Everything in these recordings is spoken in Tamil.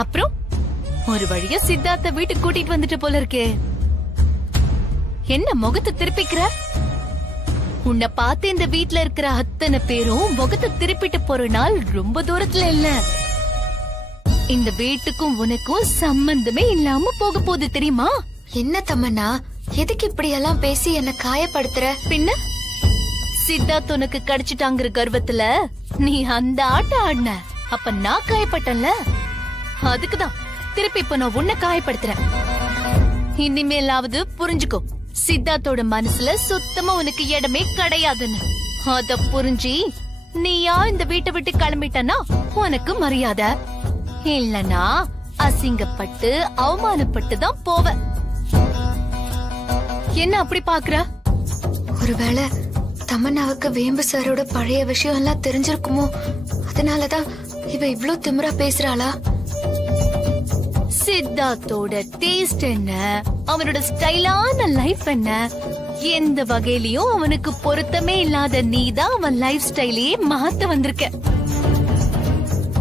அப்புறம் ஒரு வழியா சித்தார்த்த வீட்டுக்கு கூட்டிட்டு வந்துட்டு போல இருக்கே. என்ன முகத்தை திருப்பிக்கிற? உன்னை பார்த்து இந்த வீட்ல இருக்கிற அத்தனை பேரும் முகத்தை திருப்பிட்டு போற நாள் ரொம்ப தூரத்துல இல்ல. இந்த வீட்டுக்கும் உனக்கும் சம்பந்தமே இல்லாம போக போகுது தெரியுமா? என்ன தமன்னா, எதுக்கு இப்படி எல்லாம் பேசி என்ன காயப்படுத்துற? பின்ன சித்தார்த் உனக்கு கிடைச்சிட்டாங்கிற கர்வத்துல நீ அந்த ஆட்டம் ஆடின. அப்ப நான் காயப்பட்டேன்ல, அதுக்குதான் திருப்பி இப்ப நான் உன்னை காயப்படுத்துறேன். இனிமேலாவது புரிஞ்சுக்கோ, சித்தார்த்தோட மனசுல சுத்தமா உனக்கு இடமே கிடையாதுன்னு. அத புரிஞ்சி நீயா இந்த வீட்டை விட்டு கிளம்பிட்டனா உனக்கு மரியாதை, இல்லனா அசிங்கப்பட்டு அவமானப்பட்டு தான் போவ. என்ன அப்படி பாக்குற? ஒருவேளை தமன்னாவுக்கு வேம்பு சாரோட பழைய விஷயம் எல்லாம் தெரிஞ்சிருக்குமோ? அதனாலதான் இவ இவ்ளோ திமிரா பேசுறாளா? சித்தார்த்தோட டேஸ்ட் என்ன, அவனோட ஸ்டைலான லைஃப் என்ன, எந்த வகையிலயும் அவனுக்கு பொருத்தமே இல்லாத நீதான் அவன் லைஃப் ஸ்டைலையே மாத்த வந்திருக்க.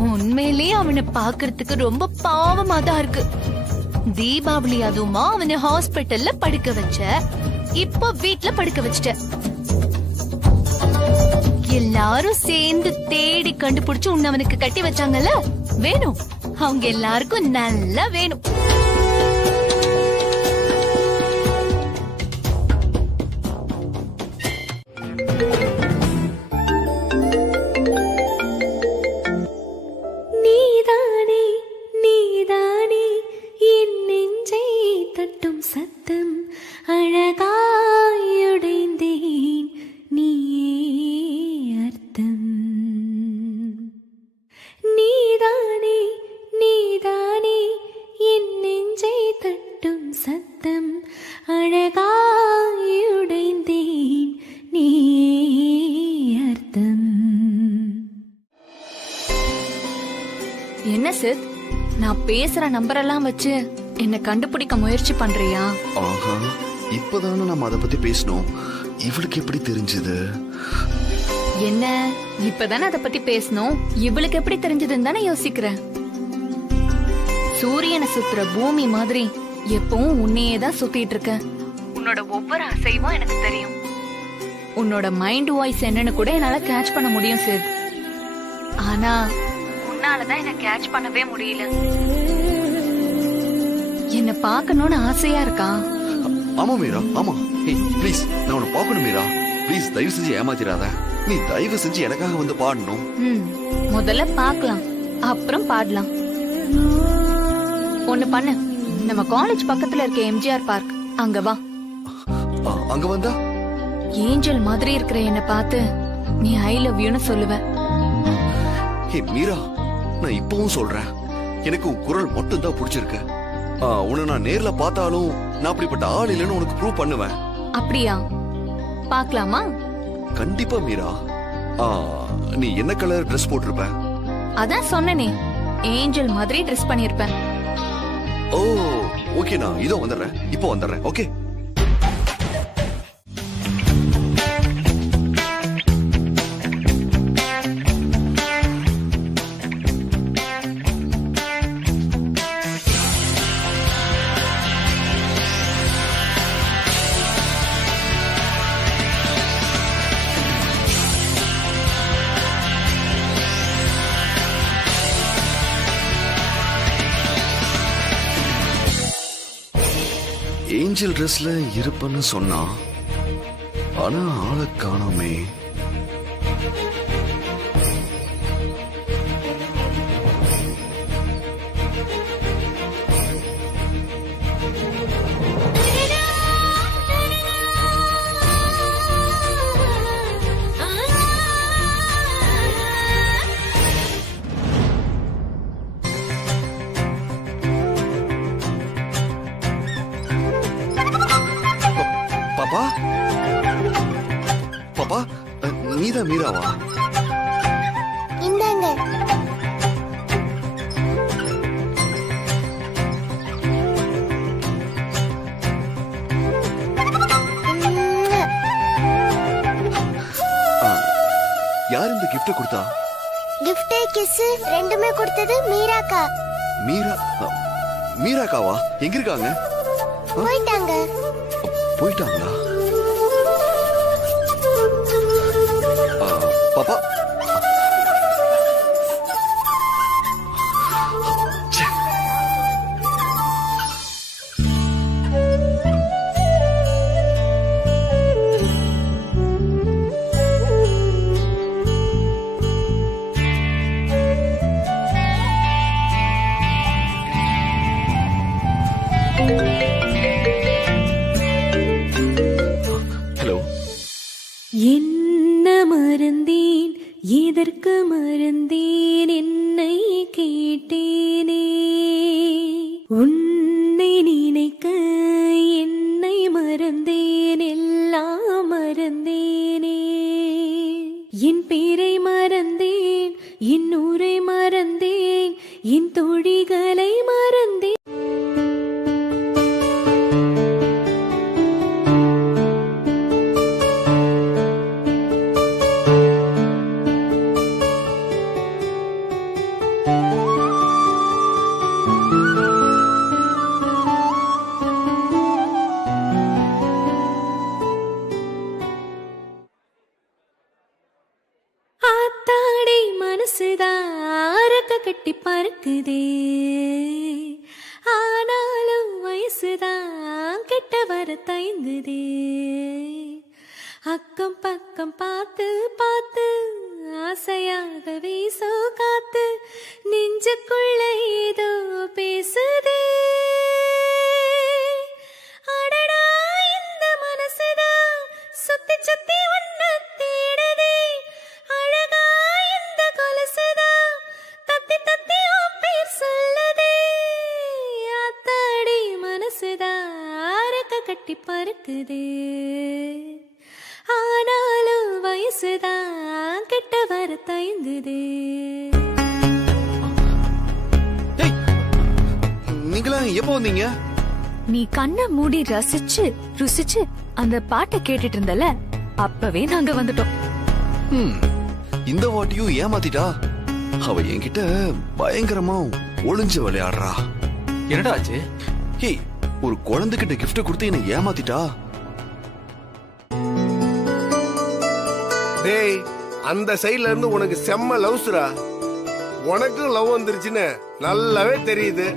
உண்மையிலேயே அவனை பாக்குறதுக்கு ரொம்ப பாவமா தான் இருக்கு. தீபாவளி அதுவுமா அவனை ஹாஸ்பிட்டல்ல படுக்க வச்ச, இப்ப வீட்ல படுக்க வச்சிட்ட. எல்லாரும் சேர்ந்து தேடி கண்டுபிடிச்சு உன்னை அவனுக்கு கட்டி வச்சாங்கல்ல, வேணும், அவங்க எல்லாருக்கும் நல்லா வேணும். நீதானே நீதானே என் நெஞ்சை தட்டும் சத்தம், அழகாயுடைந்தேன் நீயே அர்த்தம். நீதானே நீதானே என் நெஞ்சை தட்டும் சத்தம், அழகாயுடைந்தேன் நீயே அர்த்தம். என்ன சித், நான் பேசுற நம்பர் எல்லாம் வச்சு என்ன கண்டுபிடிக்க முயற்சி பண்றியா? ஆஹா, இப்பதானே நம்ம அத பத்தி பேசணும். இவளுக்கு எப்படி தெரிஞ்சது? என்ன இப்பதானே அத பத்தி பேசணும், இவளுக்கு எப்படி தெரிஞ்சதுன்னு தானே யோசிக்கிறேன். சூரியனை சுத்துற பூமி மாதிரி எப்பவும் உன்னையே தான் சுத்திட்டு இருக்க. உன்னோட ஒவ்வொரு அசைவும் எனக்கு தெரியும். உன்னோட மைண்ட் வாய்ஸ் என்னன்னு கூட என்னால கேட்ச் பண்ண முடியும் சித். ஆனா உன்னாலதான் என்ன கேட்ச் பண்ணவே முடியல. என்ன பார்க்கணும்னு ஆசையா இருக்கா? ஆமா மீரா, ஆமா. ப்ளீஸ், நான் உன்னை பார்க்கணும் மீரா. ப்ளீஸ் தயவு செஞ்சு ஏமாத்திராத. நீ தயவு செஞ்சு எனக்காக வந்து பாடணும். முதல்ல பார்க்கலாம், அப்புறம் பாடலாம். ஒண்ணு பண்ணு, நம்ம காலேஜ் பக்கத்துல இருக்க எம்ஜிஆர் பார்க், அங்க வா. அங்க வந்தா ஏஞ்சல் மாதிரி இருக்கிற என்ன பார்த்து நீ ஐ லவ் யூன்னு சொல்லுவ. ஹே மீரா, நான் இப்பவும் சொல்றேன், எனக்கு உன் குரல் மட்டும் தான் பிடிச்சிருக்கு. உன்னை நான் நேர்ல பார்த்தாலும் நான் அப்படிப்பட்ட ஆள் இல்லைன்னு உனக்கு ப்ரூவ் பண்ணுவேன். அப்படியா? பார்க்கலாமா? கண்டிப்பா மீரா. நீ என்ன கலர் ட்ரெஸ் போட்டிருப்ப? அதான் சொன்னனே, ஏஞ்சல் மாதிரி ட்ரெஸ் பண்ணிருப்பேன். ஓ ஓகே, நான் இதோ வந்துடுறேன், இப்போ வந்துடுறேன். ஓகே. ஏஞ்சல் ட்ரெஸ்ல இருப்பன்னு சொன்னா, ஆனா ஆளை காணோமே. பாப்பா, பாப்பா, நீதான் மீராவா? இந்தாங்க. யார் இந்த கிஃப்ட் கொடுத்தா? கிஃப்ட் கிஸ் ரெண்டுமே கொடுத்தது மீராக்கா. மீரா மீராக்காவா எங்க இருக்காங்க? போயிட்டாங்க. போயிட்டாங்களா? பாப்பா ஹலோ. என்ன மறந்தேன், எதற்கு மறந்தேன், என்னை கேட்டேனே. உன்னை நினைக்க என்னை மறந்தேன், எல்லாம் மறந்தேனே. என் பேரை மறந்தேன், என் ஊரை மறந்தேன், என் தோழிகளை மறந்தேன். ஆத்தாடை மனசுதான் அரக்க கட்டி பறக்குதே, ஆனாலும் வயசுதான் கெட்ட வர தயங்குதே. அக்கம் பக்கம் பார்த்து பார்த்து ஆசையாக வீசோ காத்து நெஞ்சுக்குள்ள ஏதோ பேசுதே. அடடா இந்த மனசுதான் சுத்தி சுத்தி உன்னை தேடுதே. அழகா இந்த கொலுசுதான் தத்தி தத்தி உன் பேர் சொல்லுதே. ஆத்தாடி மனசுதான் அரக்க கட்டி பறக்குதே, ஆனாலும் வயசுதான் கெட்ட வர தயங்குதே. நீங்களா எப்போ வந்தீங்க? நீ கண்ணை மூடி ரசிச்சு ருசிச்சு அந்த பாட்டை கேட்டுட்டு இருந்தல, அப்பவே நாங்க வந்துட்டோம். இந்த வாட்டியும் ஏமாத்திட்டா. அவ என்கிட்ட பயங்கரமா ஒளிஞ்சு விளையாடுறா. என்னடா ஆச்சு? ஹே, ஒரு குழந்தைகிட்ட கிஃப்ட் கொடுத்து என்ன ஏமாத்திட்டா. டேய், அந்த சைடுல இருந்து உனக்கு செம்ம லவ்ஸ்ரா. உனக்கும் லவ் வந்துருச்சுன்னு நல்லாவே தெரியுது.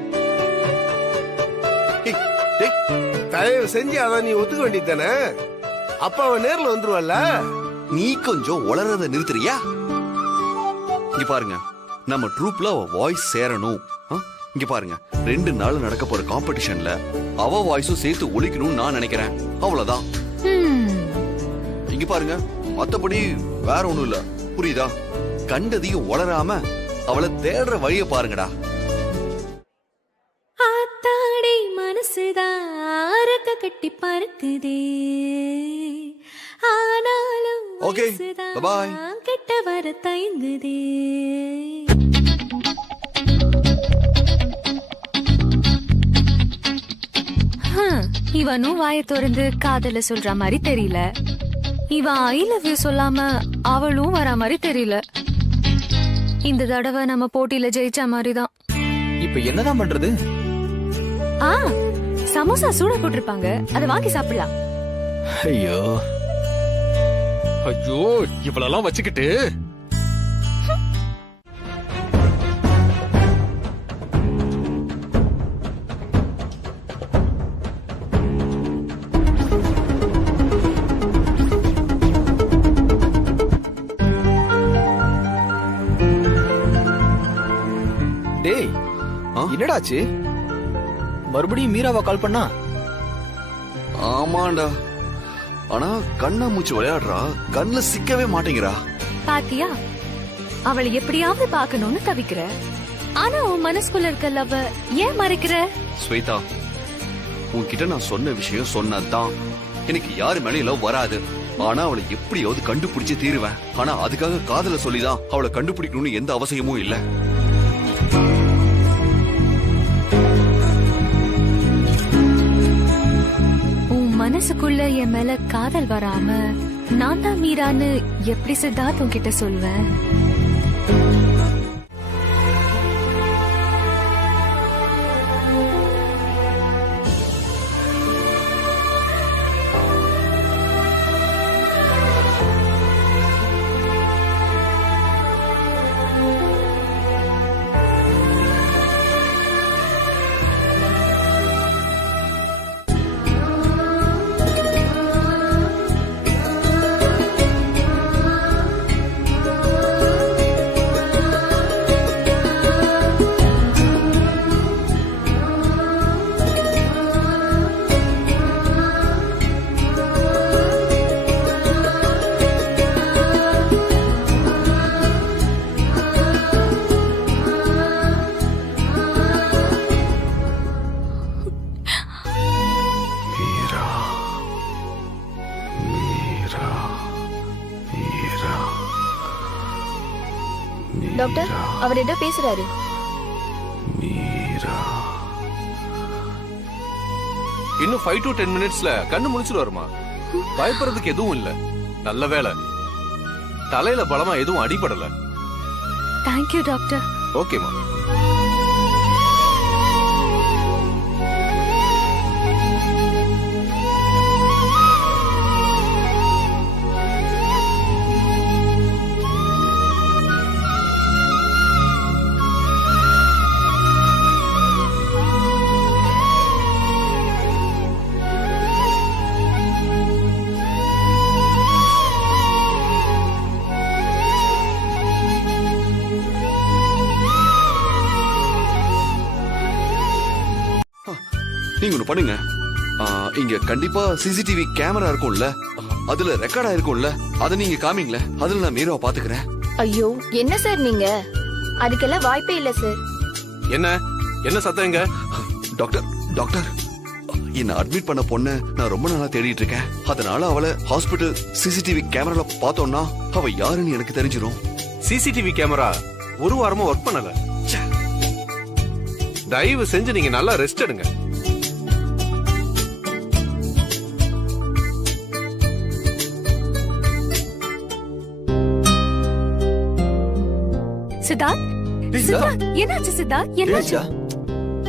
தயவு செஞ்சு அதான் நீ ஒத்துக்க வேண்டியதானே. அப்ப அவன் நேர்ல வந்துருவல்ல. நீ கொஞ்சம் உளறத நிறுத்துறியா? இங்க பாருங்க, நம்ம ட்ரூப்ல அவ வாய்ஸ் சேரணும். இங்க பாருங்க, 2 நாள் நடக்க போற காம்படிஷன்ல அவ வாய்ஸும் சேர்த்து ஒலிக்கணும்னு நான் நினைக்கிறேன். அவ்வளவுதான். இங்க பாருங்க, மத்தபடி வேற ஒண்ணும் இல்ல. புரியுதா? கண்டதையும் உளராம அவளை தேடுற வழிய பாருங்கடா. ஆத்தாடை மனசுதான் அரக்க கட்டி பறக்குதே, ஆனாலும் Okay, bye-bye. கெட்ட வர தயங்குதே. இவனும் வாய திறந்து காதல சொல்ற மாதிரி தெரியல. இவன் ஐ லவ் யூ சொல்லாம அவளும் வர மாதிரி தெரியல. இந்த தடவை நம்ம போட்டியில ஜெயிச்ச மாதிரிதான். இப்ப என்னதான் பண்றது? சமோசா சூட போட்டிருப்பாங்க, அதை வாங்கி சாப்பிடலாம். ஐயோ ஐயோ, இவளெல்லாம் வச்சுக்கிட்டு. டேய், என்னடாச்சு? மறுபடியும் மீராவா கால் பண்ணா? ஆமாண்டா, ஆனா கண்ணா மூச்சு விளையாடுறா. கண்ணுல சிக்கவே மாட்டேங்கிறா. பாத்தியா, அவளை எப்படியாவது பாக்கணும்னு தவிக்கிற. ஆனா உன் மனசுக்குள்ள இருக்க லவ் ஏன் மறைக்கிற? ஸ்வேதா, உன்கிட்ட நான் சொன்ன விஷயம் சொன்னதுதான். எனக்கு யாரு மேல லவ் வராது. ஆனா அவளை எப்படியாவது கண்டுபிடிச்சு தீருவேன். ஆனா அதுக்காக காதல சொல்லிதான் அவளை கண்டுபிடிக்கணும்னு எந்த அவசியமும் இல்ல. மனசுக்குள்ள என் மேல காதல் வராம நான் தான் மீரான்னு எப்படி சித்தார்த் உன்கிட்ட சொல்வேன்? டாக்டர் அவர் ஏதோ பேசுறாரு. மீரா. இன்னும் 5 to 10 மினிட்ஸ்ல கண்ணு முழிச்சிட்டு வருமா? பயப்படுறதுக்கு எதுவும் இல்ல. நல்ல வேலை, தலையில பலமா எதுவும் அடிபடல. Thank you doctor. ஓகேமா. நீங்க ஒண்ணு பண்ணுங்க, இங்க கண்டிப்பா சிசிடிவி கேமரா இருக்கும்ல, அதுல ரெக்கார்ட் ஆயிருக்கும்ல, அதை நீங்க காமிங்களே. அதுல நான் மீராவை பாத்துக்கிறேன். ஐயோ என்ன சார் நீங்க, அதுக்கெல்லாம் வாய்ப்பே இல்ல சார். என்ன சத்தங்க? டாக்டர் டாக்டர், என்ன அட்மிட் பண்ண பொண்ணு நான் ரொம்ப நாளா தேடிட்டு இருக்கேன். அதனால அவளை ஹாஸ்பிட்டல் சிசிடிவி கேமரால பார்த்தோம்னா அவ யாருன்னு எனக்கு தெரிஞ்சிடும். சிசிடிவி கேமரா ஒரு வாரமா ஒர்க் பண்ணல. தயவு செஞ்சு நீங்க நல்லா ரெஸ்ட் எடுங்க. சித்தார்த், சித்தார்த் என்னாச்சு? சித்தார்த் என்னாச்சு?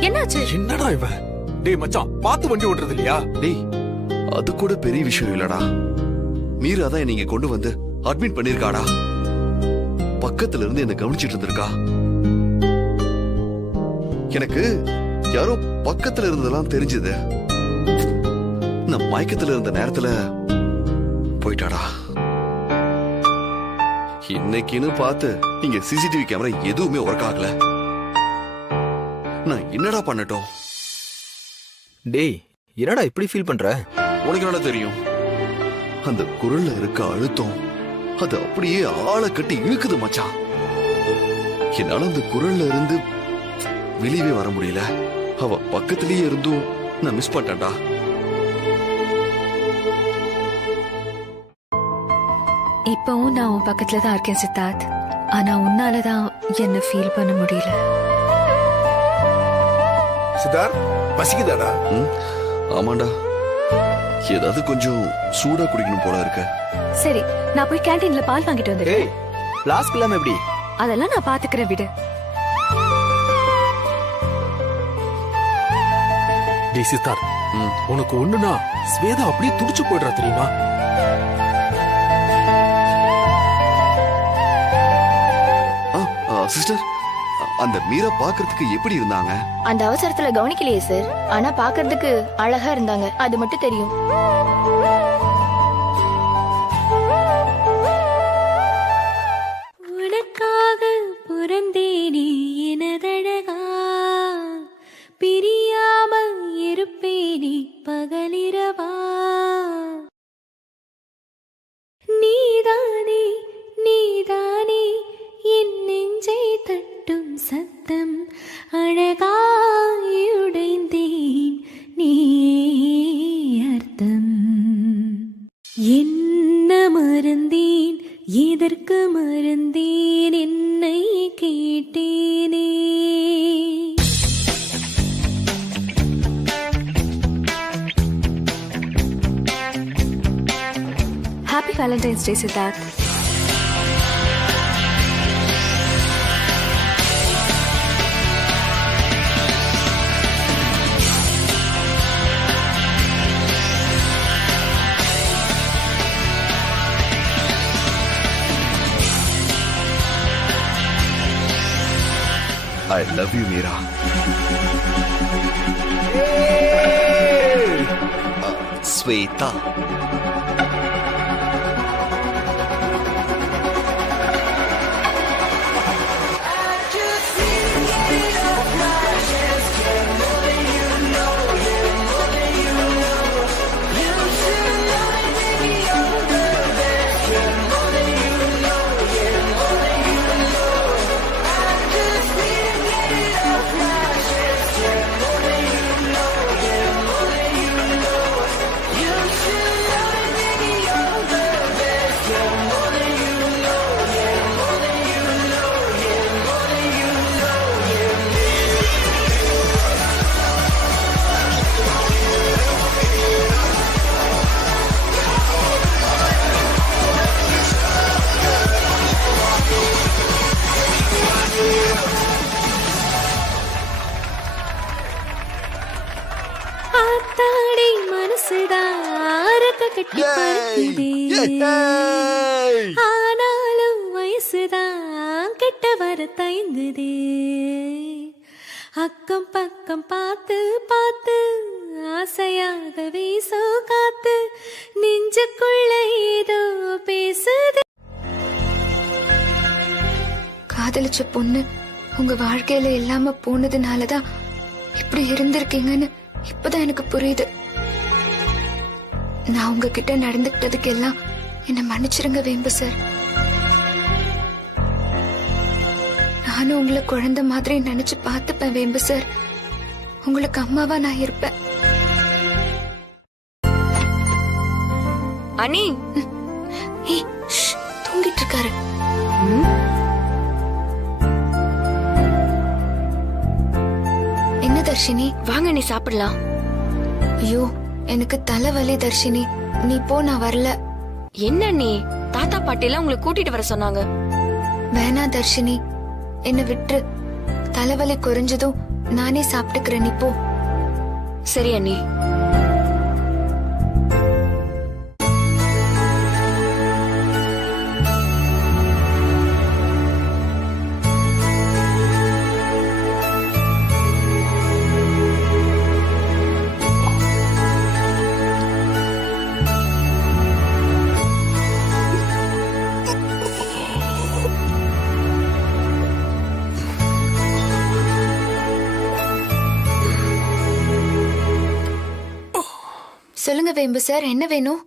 என்னாச்சு? என்னடா இவ? டேய் மச்சான், பாத்து வண்டி ஓட்டுறது இல்லையா? டேய், அது கூட பெரிய விஷயம் இல்லடா. மீரா தான் நீங்க கொண்டு வந்து அட்மிட் பண்ணிருக்காடா. பக்கத்துல இருந்து என்ன கவனிச்சிட்டு இருந்திருக்கா. எனக்கு யாரோ பக்கத்துல இருந்ததெல்லாம் தெரிஞ்சது. நான் மயக்கத்துல இருந்த நேரத்துல போயிட்டாடா. இன்னைக்குன்னு பார்த்து இங்க சிசிடிவி கேமரா எதுவுமே ஒர்க் ஆகல. நான் என்னடா பண்ணட்டும்? டேய், என்னடா இப்படி ஃபீல் பண்ற? உனக்கு என்ன தெரியும்? அந்த குரல்ல இருக்க அழுத்தம் அது அப்படியே ஆளை கட்டி இழுக்குது மச்சான். என்னால அந்த குரல்ல இருந்து வெளியவே வர முடியல. அவ பக்கத்திலேயே இருந்தும் நான் மிஸ் பண்ணிட்டேன்டா. இப்பவும் நான் உன் பக்கத்துல தான் இருக்கேன் சித்தார்த். ஆனா உன்னாலதான் என்ன ஃபீல் பண்ண முடியல. சித்தார்த், பசிக்குதாடா? ஆமாண்டா, ஏதாவது கொஞ்சம் சூடா குடிக்கணும் போல இருக்க. சரி, நான் போய் கேண்டீன்ல பால் வாங்கிட்டு வந்துடுறேன். ஃப்ளாஸ்க் இல்லாம எப்படி? அதெல்லாம் நான் பாத்துக்கிறேன், விடு. டேய் சித்தார்த், உனக்கு ஒண்ணுனா ஸ்வேதா அப்படியே துடிச்சு போயிடுறா தெரியுமா? சிஸ்டர், அந்த மீரா பாக்குறதுக்கு எப்படி இருந்தாங்க? அந்த அவசரத்துல கவனிக்கலையே சார். ஆனா பாக்குறதுக்கு அழகா இருந்தாங்க, அது மட்டும் தெரியும். உனக்காக பிறந்தேனே எனதழகா, பிரியாமல் இருப்பேனே பகலிரவா. நீதானே நீதானே என் நெஞ்சை தட்டும் சத்தம், அழகாயுடைந்தேன் நீ அர்த்தம். என்ன மறந்தேன், எதற்கு மறந்தேன், என்னை கேட்டேனே. Happy Valentine's day Siddharth. I love you, Meera. Sweta. கட்டி பறக்குதே. ஆனாலும் வயசுதான் கிட்ட வர தயங்குதே. அக்கம் பக்கம் பார்த்து பார்த்து ஆசையாக வீசோ காத்து நெஞ்சுக்குள்ள ஏதோ பேசுது. காதலிச்ச பொண்ணு உங்க வாழ்க்கையில இல்லாம போனதுனாலதான் இப்படி இருந்திருக்கீங்கன்னு இப்பதான் எனக்கு புரியுது. நான் உங்ககிட்ட நடந்துக்கிட்டதுக்கு எல்லாம் என்ன மன்னிச்சிருங்க வேம்பு சார். நானும் உங்களை குழந்தை மாதிரி நினைச்சு பார்த்துப்பேன் வேம்பு சார். உங்களுக்கு அம்மாவா நான் இருப்பேன். அனி தூங்கிட்டு இருக்காரு. என்ன தர்ஷினி? வாங்க நீ சாப்பிடலாம். ஐயோ எனக்கு தலைவலி தர்ஷினி, நீ போ, நான் வரல. என்ன நீ? தாத்தா பாட்டி எல்லாம் உங்களை கூட்டிட்டு வர சொன்னாங்க. வேணா தர்ஷினி, என்ன விட்டு. தலைவலி குறைஞ்சதும் நானே சாப்பிட்டுக்கிறேன், நீ போ. சரி அண்ணி. சொல்லுங்க வேம்பு சார், என்ன வேணும்?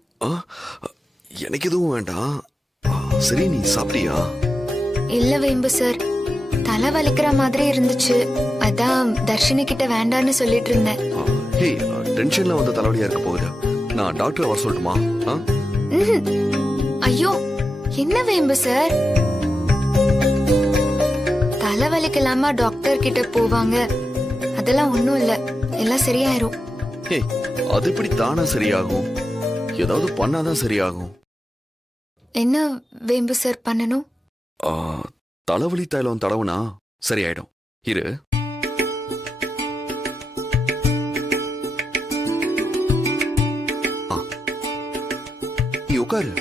எனக்கு எதுவும் வேண்டாம். சரி, நீ சாப்பிட்டியா? இல்ல வேம்பு சார், தலை வலிக்கிற மாதிரி இருந்துச்சு, அதான் தர்ஷினி கிட்ட வேண்டான்னு சொல்லிட்டு இருந்தேன். ஹே, டென்ஷன்ல வந்த தலைவலியா இருக்க போகுது. நான் டாக்டர் வர சொல்லட்டுமா? ஐயோ என்ன வேம்பு சார், தலை வலிக்கலாமா டாக்டர் கிட்ட போவாங்க? அதெல்லாம் ஒண்ணும் இல்ல, எல்லாம் சரியாயிரும். ஹே, அது எப்படி தானா சரியாகும்? ஏதாவது பண்ணாதான் சரியாகும். என்ன வேம்பு சார் பண்ணணும்? தலைவலி தைலம் தடவுனா சரியாயிடும். இரு. நீ உட்காரு.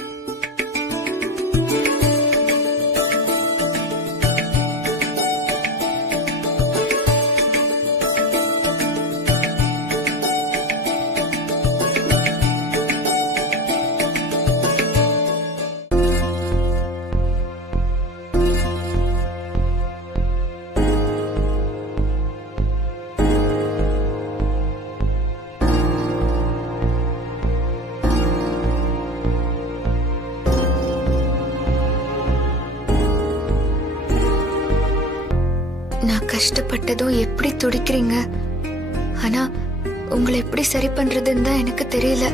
நான் கஷ்டப்பட்டதும் எப்படி துடிக்கிறீங்க, ஆனா உங்களை எப்படி சரி பண்றதுன்னு தான் எனக்கு தெரியல.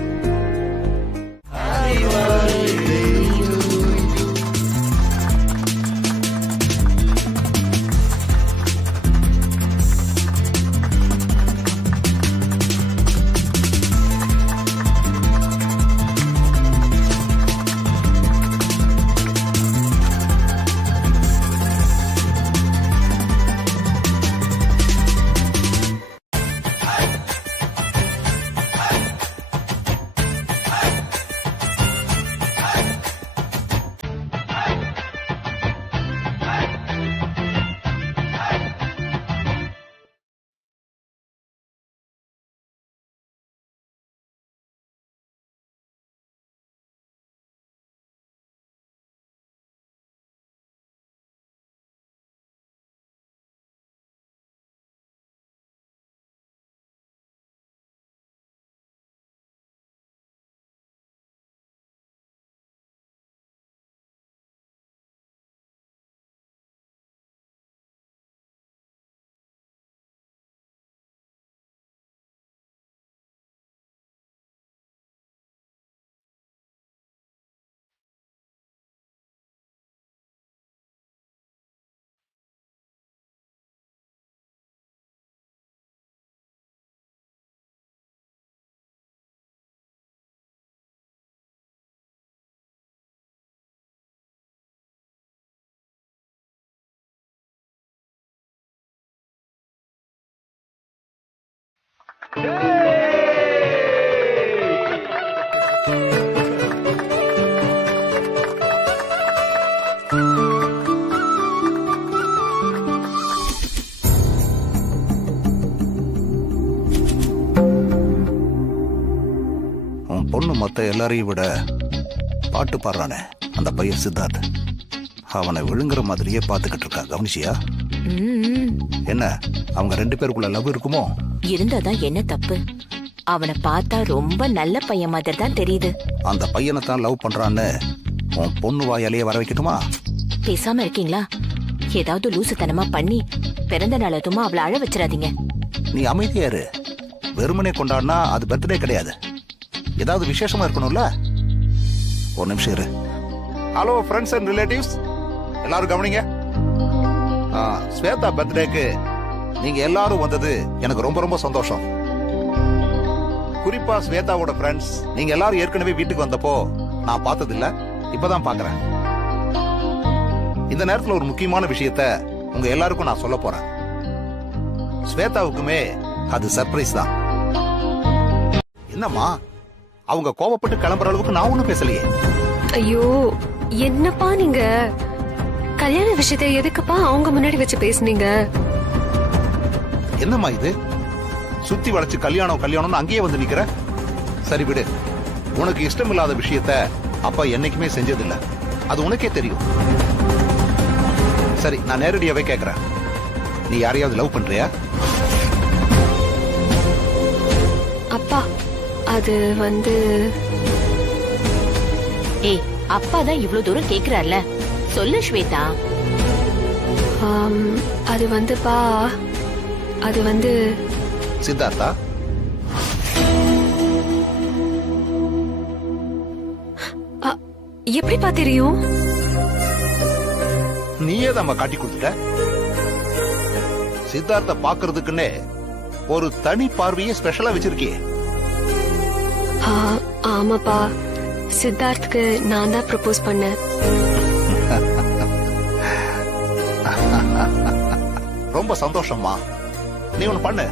Hey! உன் பொண்ணு மத்த எல்லாரையும் விட பாட்டு பாடுறானே அந்த பையன் சித்தார்த், அவனை விழுங்குற மாதிரியே பாத்துக்கிட்டு இருக்கா. கவனிச்சியா? என்ன அவங்க 2 பேருக்குள்ள லவ் இருக்குமோ? இருந்தாதான் என்ன தப்பு? அவனை பார்த்தா ரொம்ப நல்ல பையன் மாதிரி தான் தெரியுது. அந்த பையனை தான் லவ் பண்றான்னு உன் பொண்ணு வாயாலேயே வர வைக்கட்டுமா? பேசாம இருக்கீங்களா? ஏதாவது லூசுத்தனமா பண்ணி பிறந்த நாள் அதுமா அவளை அழ வச்சிடாதீங்க. நீ அமைதியா இரு. வெறுமனே கொண்டாடினா அது பர்த்டே கிடையாது, ஏதாவது விசேஷமா இருக்கணும்ல. ஒரு நிமிஷம் இரு. ஹலோ ஃப்ரெண்ட்ஸ் அண்ட் ரிலேட்டிவ்ஸ், எல்லாரும் கவனிங்க. ஸ்வேதா பர்த்டேக்கு நீங்க எல்லாரும் வந்தது எனக்கு ரொம்ப ரொம்ப சந்தோஷம். குறிப்பா ஸ்வேதாவோட ஃப்ரெண்ட்ஸ், நீங்க எல்லாரும் ஏற்கனவே வீட்டுக்கு வந்தப்போ நான் பார்த்தது இல்ல, இப்பதான் பாக்குறேன். இந்த நேரத்துல ஒரு முக்கியமான விஷயத்த உங்க எல்லாருக்கும் நான் சொல்ல போறேன். ஸ்வேதாவுக்குமே அது சர்ப்ரைஸ் தான். என்னம்மா அவங்க கோவப்பட்டு கிளம்புற அளவுக்கு நான் ஒண்ணும் பேசலையே. ஐயோ என்னப்பா நீங்க கல்யாண விஷயத்தை எதுக்குப்பா அவங்க முன்னாடி வச்சு பேசுனீங்க? என்னம்மா இது, சுத்தி வளைச்சு கல்யாணம் கல்யாணம்னு அங்கேயே வந்து நிக்கிற? சரி விடு, உனக்கு இஷ்டம் இல்லாத விஷயத்த அப்பா என்னைக்குமே செஞ்சதில்லை, அது உனக்கே தெரியும். சரி நான் நேரடியாவே கேக்குறேன், நீ யாரையாவது லவ் பண்றியா? அப்பா அது வந்து ஏய், அப்பா தான் இவ்ளோ தூரம் கேக்குறாருல, சொல்லு ஸ்வேதா. அது வந்துப்பா, அது வந்து சித்தார்த்தா. எப்படிப்பா தெரியும்? நீயே தான் காட்டி கொடுத்துட்ட. சித்தார்த்த பாக்குறதுக்குன்னே ஒரு தனி பார்வையை ஸ்பெஷலா வச்சிருக்கியே. ஆமாப்பா, சித்தார்த்துக்கு நான் தான் ப்ரப்போஸ் பண்ணேன். ரொம்ப சந்தோஷம்மா. நீ ஒண்ணு பண்ணு,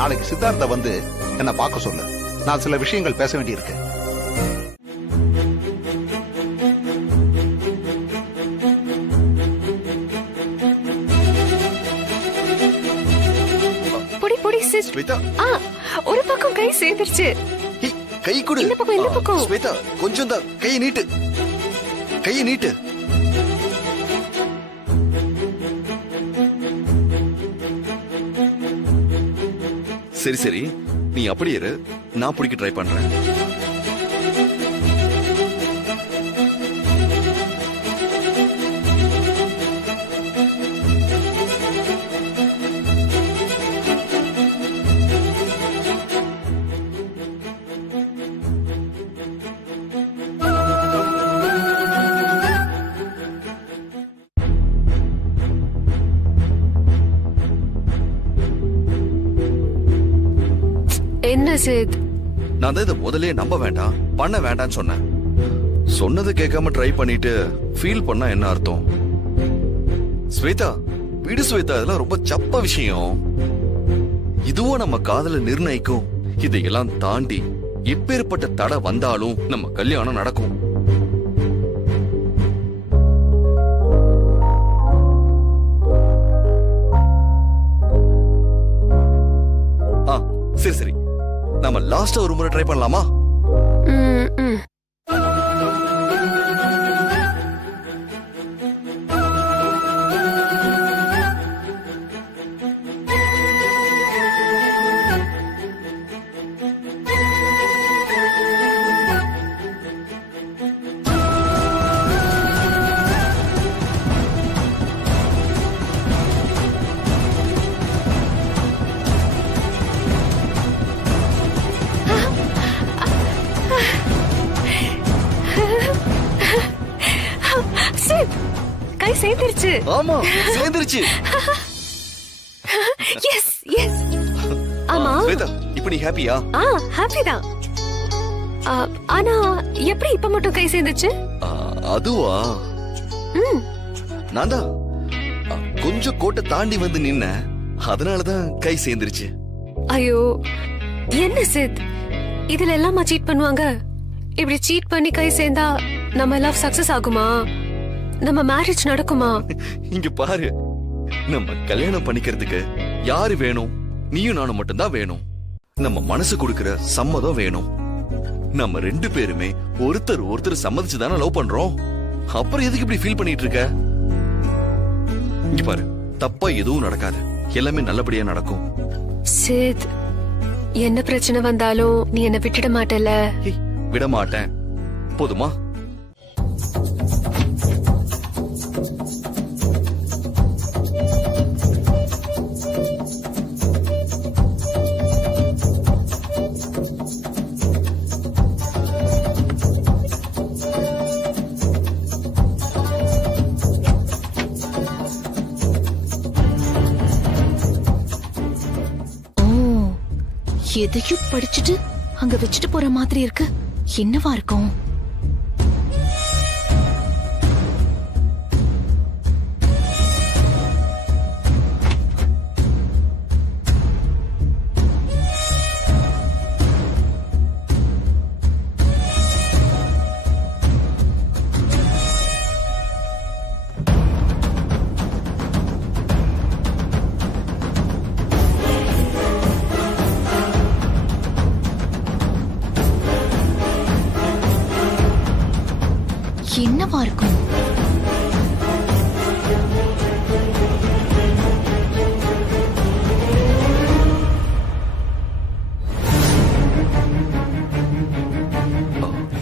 நாளைக்கு சித்தார்த்த வந்து என்ன பார்க்க சொல்லு, நான் சில விஷயங்கள் பேச வேண்டியிருக்கு. பொடி பொடி சிஸ். ஒரு பக்கம் கை சேர்ந்துருச்சு. கை கொடு. இந்த பக்கம், இந்த பக்கம். ஸ்வேதா கொஞ்சம் தான் கையை நீட்டு, கையை நீட்டு. சரி சரி, நீ அப்படியே இரு, நான் பிடிக்க ட்ரை பண்றேன். என்ன சித், நான் தான் இதை முதலே நம்ப வேண்டாம், பண்ண வேண்டாம்னு சொன்னேன். சொன்னது கேட்காம ட்ரை பண்ணிட்டு ஃபீல் பண்ணா என்ன அர்த்தம்? ஸ்வேதா விடு ஸ்வேதா, இதெல்லாம் ரொம்ப சப்ப விஷயம். இதுவும் நம்ம காதல நிர்ணயிக்கும். இதையெல்லாம் தாண்டி எப்பேற்பட்ட தடை வந்தாலும் நம்ம கல்யாணம் நடக்கும். சரி சரி, நாம லாஸ்டா ஒரு முறை ட்ரை பண்ணலாமா? கை சேர்ந்துருச்சு. ஆமா சேர்ந்துருச்சு. Yes yes. ஆமா ஸ்வேதா, இப்போ நீ ஹாப்பியா? ஹாப்பி தான். ஆனா எப்படி இப்ப மட்டும் கை சேர்ந்துச்சு? அதுவா, நான் தான் கொஞ்சம் கோட்டை தாண்டி வந்து நின்ன, அதனாலதான் கை சேர்ந்துருச்சு. ஐயோ என்ன சித், இதுல எல்லாமா சீட் பண்ணுவாங்க? இப்படி சீட் பண்ணி கை சேர்ந்தா நம்ம லவ் சக்சஸ் ஆகுமா? நம்ம மேரேஜ் நடக்குமா? இங்க பாரு, நம்ம கல்யாணம் பண்ணிக்கிறதுக்கு யாரு வேணும்? நீயும் நானும் மட்டும்தான் வேணும். நம்ம மனசு கொடுக்கிற சம்மதம் வேணும். நம்ம 2 பேருமே ஒருத்தர் சம்மதிச்சு தானே லவ் பண்றோம். அப்புறம் எதுக்கு இப்படி ஃபீல் பண்ணிட்டு இருக்க? இங்க பாரு, தப்பா எதுவும் நடக்காது, எல்லாமே நல்லபடியா நடக்கும். சித், என்ன பிரச்சனை வந்தாலும் நீ என்ன விட்டுட மாட்டல? விட மாட்டேன், போதுமா? எதையும் படிச்சுட்டு அங்க வச்சுட்டு போற மாதிரி இருக்கு. என்னவா இருக்கும்? என்னவா இருக்கும்?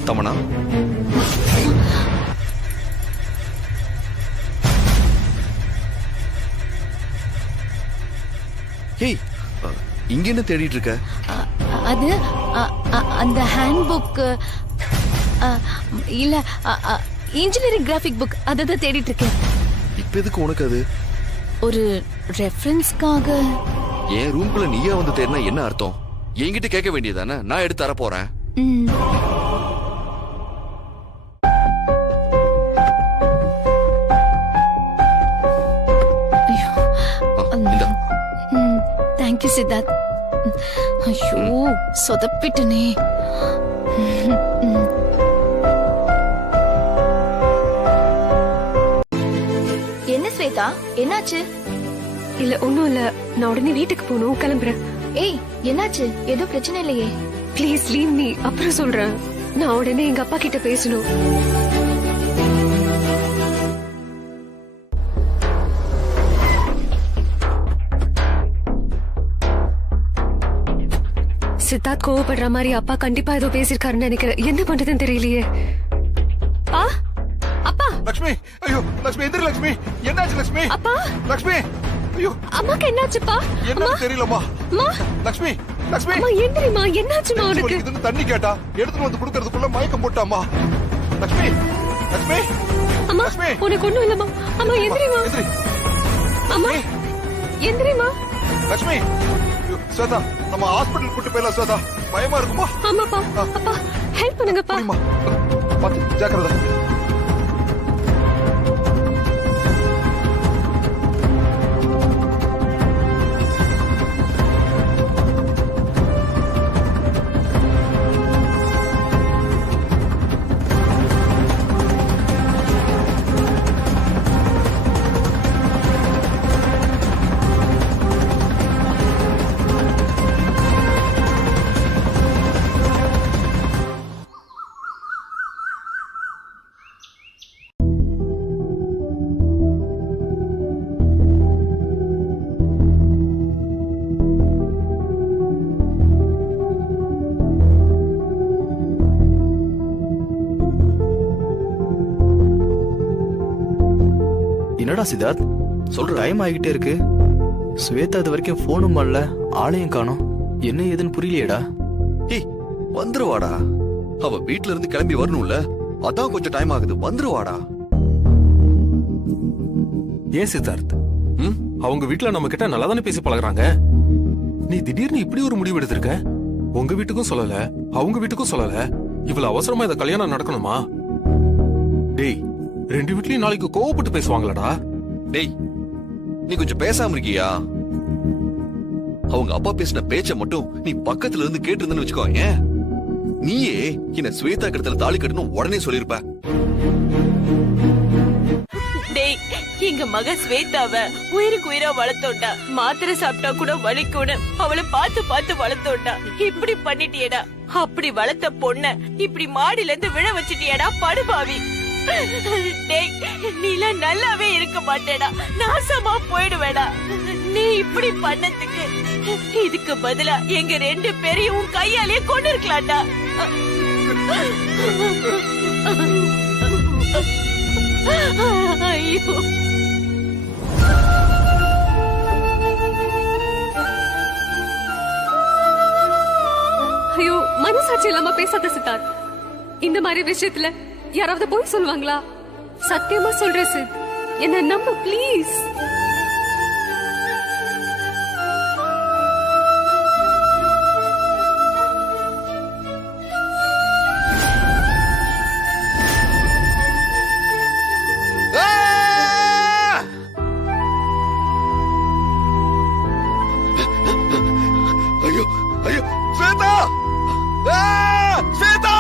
தமனா, ஹேய், இங்க என்ன தேடிட்டு இருக்க? அது அந்த ஹேண்ட் புக் இல்ல, இன்ஜினியரிங் கிராஃபிக் புக், அதான் தேடிட்டு இருக்கேன். இப்ப எதுக்கு உனக்கு அது? ஒரு ரெஃபரன்ஸ்க்காக. என் ரூம்குள்ள நீயா வந்து தேடினா என்ன அர்த்தம்? என்கிட்ட கேட்க வேண்டியதானே, நான் எடுத்து தர போறேன். தேங்க்யூ சித்தார்த். ஐயோ, சொதப்பிட்டனே. என்ன ஸ்வேதா, என்னாச்சு? இல்ல, ஒண்ணும் இல்ல. நான் உடனே வீட்டுக்கு போகணும், கிளம்புறேன். ஏய், என்னாச்சு? ஏதோ பிரச்சனை இல்லையே? ப்ளீஸ் லீவ் மீ, அப்புறம் சொல்றேன். நான் உடனே எங்க அப்பா கிட்ட பேசணும். சித்தார்த் கோவப்படுற மாதிரி அப்பா கண்டிப்பா ஏதோ பேசிருக்காருன்னு நினைக்கிறேன். என்ன பண்றதுன்னு தெரியலையே. அப்பா! லட்சுமி, ஐயோ லட்சுமி, எந்திரி லட்சுமி. என்னாச்சு லட்சுமி? அப்பா! லட்சுமி, ஐயோ அம்மாக்கு என்னாச்சுப்பா? என்னன்னு தெரியலம்மா. லட்சுமி, லட்சுமி. அம்மா எந்திரிமா, என்னாச்சுமா உனக்கு? இதுன்னு தண்ணி கேட்டா எடுத்துட்டு வந்து குடுக்கறதுக்குள்ள மயக்கம் போட்டாமா. லட்சுமி, லட்சுமி. அம்மா, உனக்கு ஒண்ணும் இல்லம்மா. அம்மா எந்திரிமா. எந்திரி. அம்மா எந்திரிமா. லட்சுமி, ஸ்வேதா, நம்ம ஹாஸ்பிடல் கூட்டு போயிடலாம் ஸ்வேதா. பயமா இருக்குமா? ஆமாப்பா. அப்பா ஹெல்ப் பண்ணுங்கப்பா. பாத்து ஜாக்கிரதா. என்னடா சித்தார்த், சொல்ற டைம் ஆகிட்டே இருக்கு. ஸ்வேதா இது வரைக்கும் போனும் பண்ணல, ஆளையும் காணோம். என்ன ஏதுன்னு புரியலையேடா. ஏய், வந்துருவாடா. அவ வீட்ல இருந்து கிளம்பி வரணும்ல, அதான் கொஞ்சம் டைம் ஆகுது. வந்துருவாடா. ஏன் சித்தார்த், அவங்க வீட்டுல நம்ம கிட்ட நல்லா தானே பேசி பழகுறாங்க. நீ திடீர்னு இப்படி ஒரு முடிவு எடுத்திருக்க. உங்க வீட்டுக்கும் சொல்லல, அவங்க வீட்டுக்கும் சொல்லல. இவ்வளவு அவசரமா இந்த கல்யாணம் நடக்கணுமா? டேய், 2 வீட்லயும் நாளைக்கு கோவப்பட்டு பேசுவாங்களடா. டேய், நீ கொஞ்சம் பேசாம இருக்கியா? அவங்க அப்பா பேசின பேச்ச மட்டும் நீ பக்கத்துல இருந்து கேட்டு இருந்தன்னு வச்சுக்கோ. ஏன் நீயே என்ன ஸ்வேதா கிடத்துல தாலி கட்டணும் உடனே சொல்லிருப்ப. எங்க மக ஸ்வேதாவ உயிருக்கு உயிரா வளர்த்தோண்டா. மாத்திரை சாப்பிட்டா கூட வலிக்கும்னு அவளை பார்த்து பார்த்து வளர்த்தோண்டா. இப்படி பண்ணிட்டியடா. அப்படி வளர்த்த பொண்ண இப்படி மாடியில இருந்து விழ வச்சிட்டியடா படுபாவி. டேய், நீலாம் நல்லாவே இருக்க மாட்டேடா, நாசமா போயிடுவேடா. நீ இப்படி பண்ணதுக்கு இதுக்கு பதிலா எங்க 2 பேரையும் உன் கையாலேயே கொண்டு இருக்கலாம்டா. ஐயோ, ஐயோ, மனசாட்சி இல்லாம பேசாத சித்தார்த். இந்த மாதிரி விஷயத்துல யாராவது போய் சொல்லுவாங்களா? சத்தியமா சொல்றேன் சித், என்ன நம்பு ப்ளீஸ். ஐயோ ஐயோ, ஸ்வேதா! ஸ்வேதா!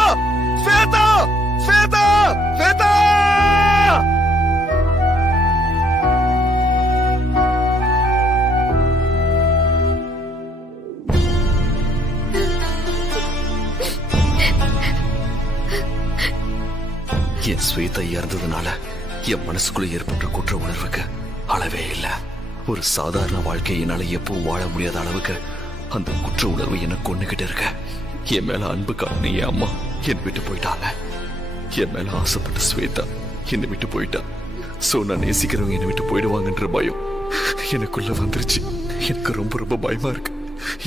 ஸ்வேதா! ஸ்வேதா! ஸ்வேதா! என் ஸ்வேதா இறந்ததுனால என் மனசுக்குள்ள ஏற்பட்ட குற்ற உணர்வுக்கு அளவே இல்ல. ஒரு சாதாரண வாழ்க்கை என்னால எப்பவும் வாழ முடியாத அளவுக்கு அந்த குற்ற உணர்வு என்ன கொண்டுகிட்டு இருக்க. என் மேல அன்பு காரணி என் அம்மா என்னை விட்டு போயிட்டாங்க. என் மேல ஆசைப்பட்ட ஸ்வேதா என்னை விட்டு போயிட்டா. சோ நான் நேசிக்கிறவங்க என்னை விட்டு போயிடுவாங்கன்ற பயம் எனக்குள்ள வந்துருச்சு. எனக்கு ரொம்ப ரொம்ப பயமா இருக்கு.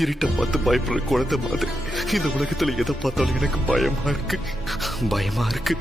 இருட்ட பார்த்து பயப்படுற குழந்தை மாதிரி இந்த உலகத்துல எதை பார்த்தாலும் எனக்கு பயமா இருக்கு, பயமா இருக்கு.